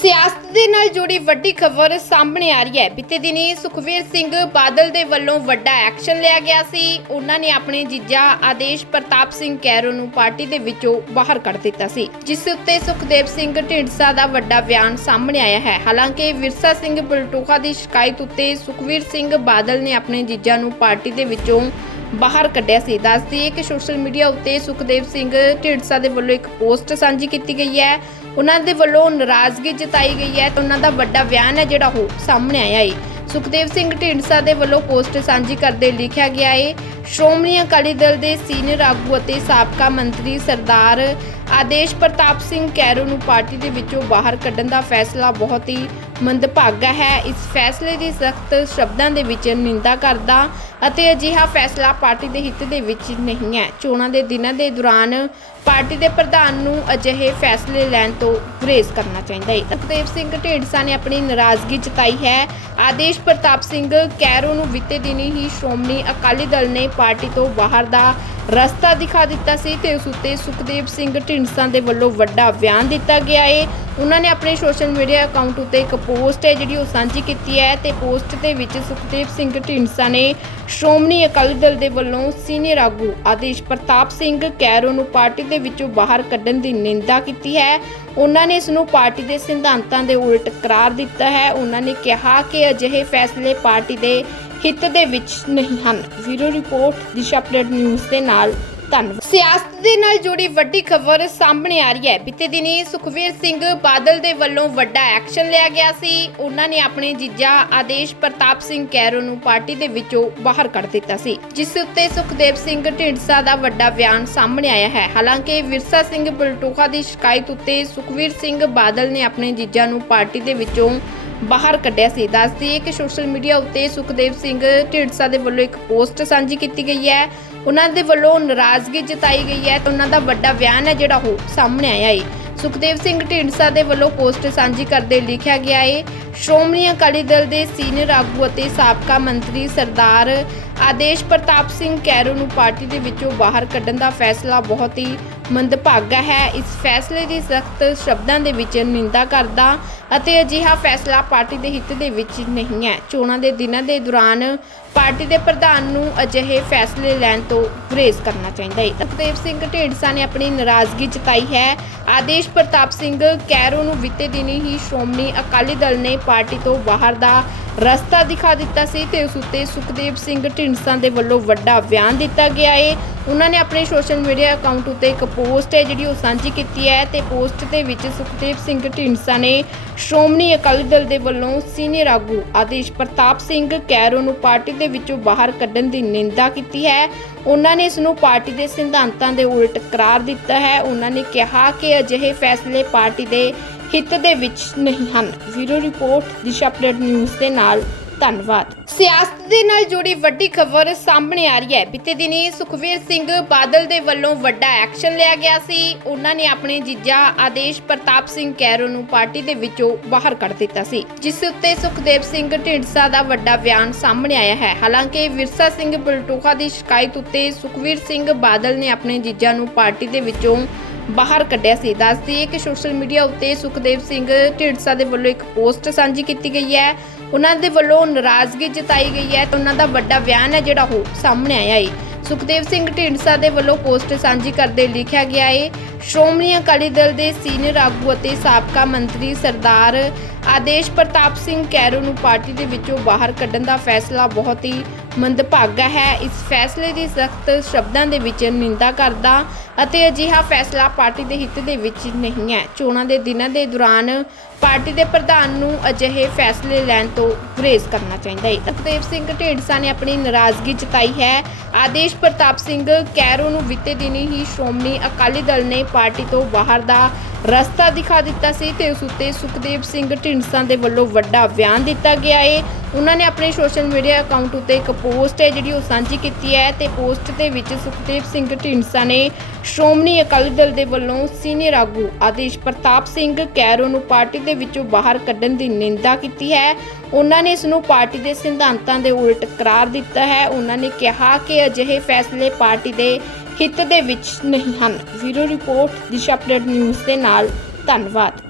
ਸਿਆਸਤ ਦੇ ਨਾਲ ਜੁੜੀ ਵੱਡੀ ਖਬਰ ਸਾਹਮਣੇ ਆ ਰਹੀ ਹੈ। ਬੀਤੇ ਦਿਨੀ ਸੁਖਵੀਰ ਸਿੰਘ ਬਾਦਲ ਦੇ ਵੱਲੋਂ ਵੱਡਾ ਐਕਸ਼ਨ ਲਿਆ ਗਿਆ ਸੀ। ਉਹਨਾਂ ਨੇ ਆਪਣੇ ਜੀਜਾ ਆਦੇਸ਼ ਪ੍ਰਤਾਪ ਸਿੰਘ ਕੈਰੋ ਨੂੰ ਪਾਰਟੀ ਦੇ ਵਿੱਚੋਂ ਬਾਹਰ ਕੱਢ ਦਿੱਤਾ ਸੀ, ਜਿਸ ਉੱਤੇ ਸੁਖਦੇਵ ਸਿੰਘ ਢੀਂਡਸਾ ਦਾ ਵੱਡਾ ਬਿਆਨ ਸਾਹਮਣੇ ਆਇਆ ਹੈ। ਹਾਲਾਂਕਿ ਵਿਰਸਾ ਸਿੰਘ ਬਲਟੋਹਾ ਦੀ ਸ਼ਿਕਾਇਤ ਉੱਤੇ ਸੁਖਵੀਰ ਸਿੰਘ ਬਾਦਲ ਨੇ ਆਪਣੇ ਜੀਜਾ ਨੂੰ ਪਾਰਟੀ ਦੇ ਵਿੱਚੋਂ ਬਾਹਰ ਕੱਢਿਆ ਸੀ। ਦੱਸ ਦਈਏ ਕਿ ਸੋਸ਼ਲ ਮੀਡੀਆ ਉੱਤੇ ਸੁਖਦੇਵ ਸਿੰਘ ਢੀਂਡਸਾ ਦੇ ਵੱਲੋਂ ਇੱਕ ਪੋਸਟ ਸਾਂਝੀ ਕੀਤੀ ਗਈ ਹੈ। ਉਹਨਾਂ ਦੇ ਵੱਲੋਂ ਨਾਰਾਜ਼ਗੀ ਜਤਾਈ ਗਈ ਹੈ ਤੇ ਉਹਨਾਂ ਦਾ ਵੱਡਾ ਬਿਆਨ ਹੈ ਜਿਹੜਾ ਉਹ ਸਾਹਮਣੇ ਆਇਆ ਹੈ। ਸੁਖਦੇਵ ਸਿੰਘ ਢੀਂਡਸਾ ਦੇ ਵੱਲੋਂ ਪੋਸਟ ਸਾਂਝੀ ਕਰਦੇ ਲਿਖਿਆ ਗਿਆ ਹੈ, ਸ਼੍ਰੋਮਣੀ ਅਕਾਲੀ ਦਲ ਦੇ ਸੀਨੀਅਰ ਆਗੂ ਅਤੇ ਸਾਬਕਾ ਮੰਤਰੀ ਸਰਦਾਰ ਆਦੇਸ਼ ਪ੍ਰਤਾਪ ਸਿੰਘ ਕੈਰੋ ਨੂੰ ਪਾਰਟੀ ਦੇ ਵਿੱਚੋਂ ਬਾਹਰ ਕੱਢਣ ਦਾ ਫੈਸਲਾ ਬਹੁਤ ਹੀ ਮੰਦਭਾਗਾ ਹੈ। ਇਸ ਫੈਸਲੇ ਦੀ ਸਖਤ ਸ਼ਬਦਾਂ ਦੇ ਵਿੱਚ ਨਿੰਦਾ ਕਰਦਾ ਅਤੇ ਅਜਿਹਾ ਫੈਸਲਾ ਪਾਰਟੀ ਦੇ ਹਿੱਤ ਦੇ ਵਿੱਚ ਨਹੀਂ ਹੈ। ਚੋਣਾਂ ਦੇ ਦਿਨਾਂ ਦੇ ਦੌਰਾਨ ਪਾਰਟੀ ਦੇ ਪ੍ਰਧਾਨ ਨੂੰ ਅਜਿਹੇ ਫੈਸਲੇ ਲੈਣ ਤੋਂ ਗੁਰੇਜ਼ ਕਰਨਾ ਚਾਹੀਦਾ ਹੈ। ਸੁਖਦੇਵ ਸਿੰਘ ਢੀਂਡਸਾ ਨੇ ਆਪਣੀ ਨਾਰਾਜ਼ਗੀ ਜਤਾਈ ਹੈ। ਆਦੇਸ਼ ਪ੍ਰਤਾਪ ਸਿੰਘ ਕੈਰੋ ਨੂੰ ਬੀਤੇ ਦਿਨੀ ਹੀ ਸ਼੍ਰੋਮਣੀ ਅਕਾਲੀ ਦਲ ਨੇ ਪਾਰਟੀ ਤੋਂ ਬਾਹਰ ਦਾ ਰਸਤਾ ਦਿਖਾ ਦਿੱਤਾ ਸੀ ਤੇ ਉਸ ਉੱਤੇ ਸੁਖਦੇਵ ਸਿੰਘ ਢੀਂਡਸਾ ਦੇ ਵੱਲੋਂ ਵੱਡਾ ਬਿਆਨ ਦਿੱਤਾ ਗਿਆ ਹੈ। ਉਹਨਾਂ ਨੇ ਆਪਣੇ ਸੋਸ਼ਲ ਮੀਡੀਆ ਅਕਾਊਂਟ ਉੱਤੇ ਇੱਕ ਪੋਸਟ ਹੈ ਜਿਹੜੀ ਉਹ ਸਾਂਝੀ ਕੀਤੀ ਹੈ ਤੇ ਪੋਸਟ ਦੇ ਵਿੱਚ ਸੁਖਦੇਵ ਸਿੰਘ ਢੀਂਡਸਾ ਨੇ ਸ਼੍ਰੋਮਣੀ ਅਕਾਲੀ ਦਲ ਦੇ ਵੱਲੋਂ ਸੀਨੀਅਰ ਆਗੂ ਆਦੇਸ਼ ਪ੍ਰਤਾਪ ਸਿੰਘ ਕੈਰੋ ਨੂੰ ਪਾਰਟੀ ਦੇ ਵਿੱਚੋਂ ਬਾਹਰ ਕੱਢਣ ਦੀ ਨਿੰਦਾ ਕੀਤੀ ਹੈ। ਉਹਨਾਂ ਨੇ ਇਸ ਨੂੰ ਪਾਰਟੀ ਦੇ ਸਿਧਾਂਤਾਂ ਦੇ ਉਲਟ ਕਰਾਰ ਦਿੱਤਾ ਹੈ। ਉਹਨਾਂ ਨੇ ਕਿਹਾ ਕਿ ਅਜਿਹੇ ਫੈਸਲੇ ਪਾਰਟੀ ਦੇ ਹਿੱਤ ਦੇ ਵਿੱਚ ਨਹੀਂ ਹਨ। ਵੀਰੋ ਰਿਪੋਰਟ, ਦਿਸ਼ਾ ਅਪਡੇਟ ਨਿਊਜ਼ ਦੇ ਨਾਲ। ਧੰਨਵਾਦ। ਸਿਆਸਤ ਦੇ ਨਾਲ ਜੁੜੀ ਵੱਡੀ ਖਬਰ ਸਾਹਮਣੇ ਆ ਰਹੀ ਹੈ। ਬੀਤੇ ਦਿਨੀ ਸੁਖਵੀਰ ਸਿੰਘ ਬਾਦਲ ਦੇ ਵੱਲੋਂ ਵੱਡਾ ਐਕਸ਼ਨ ਲਿਆ ਗਿਆ ਸੀ। ਉਹਨਾਂ ਨੇ ਆਪਣੇ ਜੀਜਾ ਆਦੇਸ਼ ਪ੍ਰਤਾਪ ਸਿੰਘ ਕੈਰੋ ਨੂੰ ਪਾਰਟੀ ਦੇ ਵਿੱਚੋਂ ਬਾਹਰ ਕੱਢ ਦਿੱਤਾ ਸੀ, ਜਿਸ ਉੱਤੇ ਸੁਖਦੇਵ ਸਿੰਘ ਢੀਂਡਸਾ ਦਾ ਵੱਡਾ ਬਿਆਨ ਸਾਹਮਣੇ ਆਇਆ ਹੈ। ਹਾਲਾਂਕਿ ਵਿਰਸਾ ਸਿੰਘ ਬਲਟੋਹਾ ਦੀ ਸ਼ਿਕਾਇਤ ਉੱਤੇ ਸੁਖਵੀਰ ਸਿੰਘ ਬਾਦਲ ਨੇ ਆਪਣੇ ਜੀਜਾ ਨੂੰ ਪਾਰਟੀ ਦੇ ਵਿੱਚੋਂ ਬਾਹਰ ਕੱਢਿਆ ਸੀ। ਦੱਸ ਦਈਏ ਕਿ ਸੋਸ਼ਲ ਮੀਡੀਆ ਉੱਤੇ ਸੁਖਦੇਵ ਸਿੰਘ ਢੀਂਡਸਾ ਦੇ ਵੱਲੋਂ ਇੱਕ ਪੋਸਟ ਸਾਂਝੀ ਕੀਤੀ ਗਈ ਹੈ। ਉਹਨਾਂ ਦੇ ਵੱਲੋਂ ਨਾਰਾਜ਼ਗੀ ਜਤਾਈ ਗਈ ਹੈ ਤੇ ਉਹਨਾਂ ਦਾ ਵੱਡਾ ਬਿਆਨ ਹੈ ਜਿਹੜਾ ਉਹ ਸਾਹਮਣੇ ਆਇਆ ਹੈ। ਸੁਖਦੇਵ ਸਿੰਘ ਢੀਂਡਸਾ ਦੇ ਵੱਲੋਂ ਪੋਸਟ ਸਾਂਝੀ ਕਰਦੇ ਲਿਖਿਆ ਗਿਆ ਹੈ, ਸ਼੍ਰੋਮਣੀ ਅਕਾਲੀ ਦਲ ਦੇ ਸੀਨੀਅਰ ਆਗੂ ਅਤੇ ਸਾਬਕਾ ਮੰਤਰੀ ਸਰਦਾਰ ਆਦੇਸ਼ ਪ੍ਰਤਾਪ ਸਿੰਘ ਕੈਰੋ ਨੂੰ ਪਾਰਟੀ ਦੇ ਵਿੱਚੋਂ ਬਾਹਰ ਕੱਢਣ ਦਾ ਫੈਸਲਾ ਬਹੁਤ ਹੀ ਮੰਦਭਾਗਾ ਹੈ। ਇਸ ਫੈਸਲੇ ਦੀ ਸਖਤ ਸ਼ਬਦਾਂ ਦੇ ਵਿੱਚ ਨਿੰਦਾ ਕਰਦਾ ਅਤੇ ਅਜਿਹਾ ਫੈਸਲਾ ਪਾਰਟੀ ਦੇ ਹਿੱਤ ਦੇ ਵਿੱਚ ਨਹੀਂ ਹੈ। ਚੋਣਾਂ ਦੇ ਦਿਨਾਂ ਦੇ ਦੌਰਾਨ ਪਾਰਟੀ ਦੇ ਪ੍ਰਧਾਨ ਨੂੰ ਅਜਿਹੇ ਫੈਸਲੇ ਲੈਣ ਤੋਂ ਗੁਰੇਜ਼ ਕਰਨਾ ਚਾਹੀਦਾ ਹੈ। ਸੁਖਦੇਵ ਸਿੰਘ ਢੀਂਡਸਾ ਨੇ ਆਪਣੀ ਨਾਰਾਜ਼ਗੀ ਜਤਾਈ ਹੈ। ਆਦੇਸ਼ ਪ੍ਰਤਾਪ ਸਿੰਘ ਕੈਰੋ ਨੂੰ ਬੀਤੇ ਦਿਨੀ ਹੀ ਸ਼੍ਰੋਮਣੀ ਅਕਾਲੀ ਦਲ ਨੇ ਪਾਰਟੀ ਤੋਂ ਬਾਹਰ ਦਾ ਰਸਤਾ ਦਿਖਾ ਦਿੱਤਾ ਸੀ ਤੇ ਉਸ ਉੱਤੇ ਸੁਖਦੇਵ ਸਿੰਘ ਢੀਂਡਸਾ ਦੇ ਵੱਲੋਂ ਵੱਡਾ ਬਿਆਨ ਦਿੱਤਾ ਗਿਆ ਹੈ। ਉਹਨਾਂ ਨੇ ਆਪਣੇ ਸੋਸ਼ਲ ਮੀਡੀਆ ਅਕਾਊਂਟ ਉੱਤੇ ਇੱਕ ਪੋਸਟ ਹੈ ਜਿਹੜੀ ਉਹ ਸਾਂਝੀ ਕੀਤੀ ਹੈ ਤੇ ਪੋਸਟ ਦੇ ਵਿੱਚ ਸੁਖਦੇਵ ਸਿੰਘ ਢੀਂਡਸਾ ਨੇ ਸ਼੍ਰੋਮਣੀ ਅਕਾਲੀ ਦਲ ਦੇ ਵੱਲੋਂ ਸੀਨੀਅਰ ਆਗੂ ਆਦੇਸ਼ ਪ੍ਰਤਾਪ ਸਿੰਘ ਕੈਰੋ ਨੂੰ ਪਾਰਟੀ ਦੇ ਵਿੱਚੋਂ ਬਾਹਰ ਕੱਢਣ ਦੀ ਨਿੰਦਾ ਕੀਤੀ ਹੈ। ਉਹਨਾਂ ਨੇ ਇਸ ਨੂੰ ਪਾਰਟੀ ਦੇ ਸਿਧਾਂਤਾਂ ਦੇ ਉਲਟ ਕਰਾਰ ਦਿੱਤਾ ਹੈ। ਉਹਨਾਂ ਨੇ ਕਿਹਾ ਕਿ ਅਜਿਹੇ ਫੈਸਲੇ ਪਾਰਟੀ ਦੇ ਹਿੱਤ ਦੇ ਵਿੱਚ ਨਹੀਂ ਹਨ। ਵੀਰੋ ਰਿਪੋਰਟ, ਦਿਸ਼ਾ ਅਪਡੇਟ ਨਿਊਜ਼ ਦੇ ਨਾਲ। ਧੰਨਵਾਦ। ਸਿਆਸਤ ਦੇ ਨਾਲ ਜੁੜੀ ਵੱਡੀ ਖਬਰ ਸਾਹਮਣੇ ਆ ਰਹੀ ਹੈ। ਬੀਤੇ ਦਿਨੀ ਸੁਖਵੀਰ ਸਿੰਘ ਬਾਦਲ ਦੇ ਵੱਲੋਂ ਵੱਡਾ ਐਕਸ਼ਨ ਲਿਆ ਗਿਆ ਸੀ। ਉਹਨਾਂ ਨੇ ਆਪਣੇ ਜੀਜਾ ਆਦੇਸ਼ ਪ੍ਰਤਾਪ ਸਿੰਘ ਕੈਰੋ ਨੂੰ ਪਾਰਟੀ ਦੇ ਵਿੱਚੋਂ ਬਾਹਰ ਕੱਢ ਦਿੱਤਾ ਸੀ, ਜਿਸ ਉੱਤੇ ਸੁਖਦੇਵ ਸਿੰਘ ਢੀਂਡਸਾ ਦਾ ਵੱਡਾ ਬਿਆਨ ਸਾਹਮਣੇ ਆਇਆ ਹੈ। ਹਾਲਾਂਕਿ ਵਿਰਸਾ ਸਿੰਘ ਬਲਟੋਹਾ ਦੀ ਸ਼ਿਕਾਇਤ ਉੱਤੇ ਸੁਖਵੀਰ ਸਿੰਘ ਬਾਦਲ ਨੇ ਆਪਣੇ ਜੀਜਾ ਨੂੰ ਪਾਰਟੀ ਦੇ ਵਿੱਚੋਂ ਬਾਹਰ ਕੱਢਿਆ ਸੀ। ਦੱਸਦੀ ਦਈਏ ਕਿ ਸੋਸ਼ਲ ਮੀਡੀਆ ਉੱਤੇ ਸੁਖਦੇਵ ਸਿੰਘ ਢੀਂਡਸਾ ਦੇ ਵੱਲੋਂ ਇੱਕ ਪੋਸਟ ਸਾਂਝੀ ਕੀਤੀ ਗਈ ਹੈ। ਉਹਨਾਂ ਦੇ ਵੱਲੋਂ ਨਾਰਾਜ਼ਗੀ ਜਤਾਈ ਗਈ ਹੈ ਤੇ ਉਹਨਾਂ ਦਾ ਵੱਡਾ ਬਿਆਨ ਹੈ ਜਿਹੜਾ ਉਹ ਸਾਹਮਣੇ ਆਇਆ ਹੈ। ਸੁਖਦੇਵ ਸਿੰਘ ਢੀਂਡਸਾ ਦੇ ਵੱਲੋਂ ਪੋਸਟ ਸਾਂਝੀ ਕਰਦੇ ਲਿਖਿਆ ਗਿਆ ਹੈ ਸ਼੍ਰੋਮਣੀ ਅਕਾਲੀ ਦਲ ਦੇ ਸੀਨੀਅਰ ਆਗੂ ਅਤੇ ਸਾਬਕਾ ਮੰਤਰੀ ਸਰਦਾਰ ਆਦੇਸ਼ ਪ੍ਰਤਾਪ ਸਿੰਘ ਕੈਰੋ ਨੂੰ ਪਾਰਟੀ ਦੇ ਵਿੱਚੋਂ ਬਾਹਰ ਕੱਢਣ ਦਾ ਫੈਸਲਾ ਬਹੁਤ ਹੀ ਮੰਦਭਾਗਾ ਹੈ। ਇਸ ਫੈਸਲੇ ਦੀ ਸਖਤ ਸ਼ਬਦਾਂ ਦੇ ਵਿੱਚ ਨਿੰਦਾ ਕਰਦਾ ਅਤੇ ਅਜਿਹਾ ਫੈਸਲਾ ਪਾਰਟੀ ਦੇ ਹਿੱਤ ਦੇ ਵਿੱਚ ਨਹੀਂ ਹੈ। ਚੋਣਾਂ ਦੇ ਦਿਨਾਂ ਦੇ ਦੌਰਾਨ ਪਾਰਟੀ ਦੇ ਪ੍ਰਧਾਨ ਨੂੰ ਅਜਿਹੇ ਫੈਸਲੇ ਲੈਣ ਤੋਂ ਗੁਰੇਜ਼ ਕਰਨਾ ਚਾਹੀਦਾ ਹੈ। ਸੁਖਦੇਵ ਸਿੰਘ ਢੀਂਡਸਾ ਨੇ ਆਪਣੀ ਨਾਰਾਜ਼ਗੀ ਜਤਾਈ ਹੈ। ਆਦੇਸ਼ ਪ੍ਰਤਾਪ ਸਿੰਘ ਕੈਰੋ ਨੂੰ ਬੀਤੇ ਦਿਨੀ ਹੀ ਸ਼੍ਰੋਮਣੀ ਅਕਾਲੀ ਦਲ ਨੇ ਪਾਰਟੀ ਤੋਂ ਬਾਹਰ ਦਾ ਰਸਤਾ ਦਿਖਾ ਦਿੱਤਾ ਸੀ ਤੇ ਉਸ ਉੱਤੇ ਸੁਖਦੇਵ ਸਿੰਘ ਢੀਂਡਸਾ ਦੇ ਵੱਲੋਂ ਵੱਡਾ ਬਿਆਨ ਦਿੱਤਾ ਗਿਆ ਹੈ ਉਹਨਾਂ ਨੇ ਆਪਣੇ ਸੋਸ਼ਲ ਮੀਡੀਆ ਅਕਾਊਂਟ ਉੱਤੇ ਇੱਕ ਪੋਸਟ ਹੈ ਜਿਹੜੀ ਉਹ ਸਾਂਝੀ ਕੀਤੀ ਹੈ ਤੇ ਪੋਸਟ ਦੇ ਵਿੱਚ ਸੁਖਦੇਵ ਸਿੰਘ ਢੀਂਡਸਾ ਨੇ ਸ਼੍ਰੋਮਣੀ ਅਕਾਲੀ ਦਲ ਦੇ ਵੱਲੋਂ ਸੀਨੀਅਰ ਆਗੂ ਆਦੇਸ਼ ਪ੍ਰਤਾਪ ਸਿੰਘ, ਕੈਰੋ ਨੂੰ ਪਾਰਟੀ ਦੇ ਵਿੱਚੋਂ ਬਾਹਰ ਕੱਢਣ ਦੀ ਨਿੰਦਾ ਕੀਤੀ ਹੈ। ਉਹਨਾਂ ਨੇ ਇਸ ਨੂੰ ਪਾਰਟੀ ਦੇ ਸਿਧਾਂਤਾਂ ਦੇ ਉਲਟ ਕਰਾਰ ਦਿੱਤਾ ਹੈ। ਉਹਨਾਂ ਨੇ ਕਿਹਾ ਕਿ ਅਜਿਹੇ ਫੈਸਲੇ ਪਾਰਟੀ ਦੇ ਹਿੱਤ ਦੇ ਵਿੱਚ ਨਹੀਂ ਹਨ। ਵੀਰੋ ਰਿਪੋਰਟ, ਦਿਸ਼ਾ ਅਪਡੇਟ ਨਿਊਜ਼ ਦੇ ਨਾਲ। ਧੰਨਵਾਦ।